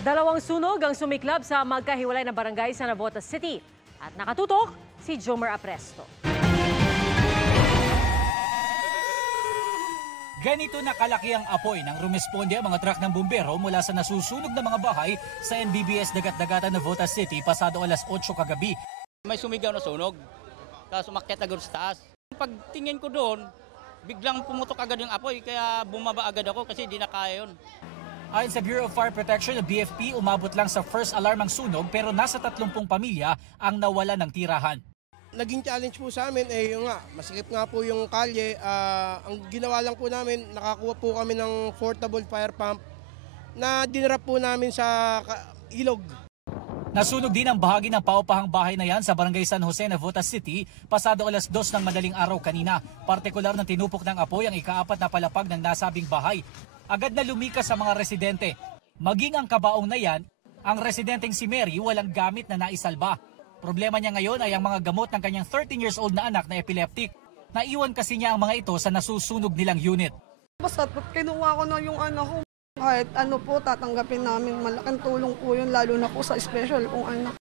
Dalawang sunog ang sumiklab sa magkahiwalay na barangay sa Navotas City. At nakatutok si Jomer Apresto. Ganito na kalaki ang apoy nang rumesponde ang mga truck ng bumbero mula sa nasusunog na mga bahay sa NBBS Dagat-Dagatan Navotas City pasado alas 8 kagabi. May sumigaw na sunog, tapos umakyat agad sa taas. Pagtingin ko doon, biglang pumutok agad yung apoy, kaya bumaba agad ako kasi di na kaya yun. Ayon sa Bureau of Fire Protection o BFP, umabot lang sa first alarm ang sunog pero nasa 30 pamilya ang nawala ng tirahan. Naging challenge po sa amin, yung nga, masikip nga po yung kalye. Ang ginawa lang po namin, nakakuha po kami ng portable fire pump na dinarap po namin sa ilog. Nasunog din ang bahagi ng paupahang bahay na yan sa Barangay San Jose, Navotas City, pasado alas 2 ng madaling araw kanina. Partikular na tinupok ng apoy ang ika-4 na palapag ng nasabing bahay. Agad na lumikas sa mga residente. Maging ang kabaong na yan, ang residenteng si Mary walang gamit na naisalba. Problema niya ngayon ay ang mga gamot ng kanyang 13 years old na anak na epileptic. Naiwan kasi niya ang mga ito sa nasusunog nilang unit. Basta kinuha ko na yung anak ko. Kahit ano po, tatanggapin namin. Malaking tulong po yun, lalo na po sa special kong anak.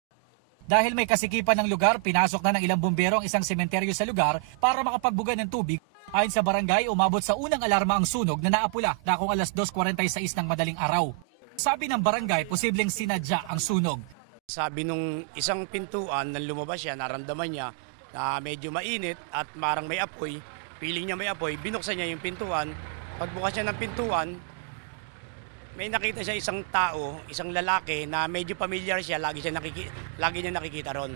Dahil may kasikipan ng lugar, pinasok na ng ilang bumbero ang isang sementeryo sa lugar para makapagbuga ng tubig. Ayon sa barangay, umabot sa unang alarma ang sunog na naapula dakong alas 2:46 ng madaling araw. Sabi ng barangay, posibleng sinadya ang sunog. Sabi nung isang pintuan nang lumabas siya, naramdaman niya na medyo mainit at marang may apoy. Piling niya may apoy, binuksan niya yung pintuan. Pagbukas niya ng pintuan, may nakita siya isang tao, isang lalaki na medyo familiar siya, lagi niya nakikita ron.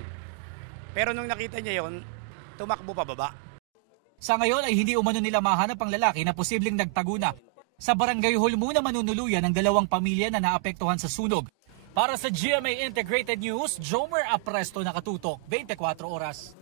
Pero nung nakita niya yon, tumakbo pababa. Sa ngayon ay hindi umano nila mahanap ang lalaki na posibleng nagtago na. Sa barangay hall muna manunuluyan ang 2 pamilya na naapektuhan sa sunog. Para sa GMA Integrated News, Jomer Apresto, nakatutok 24 oras.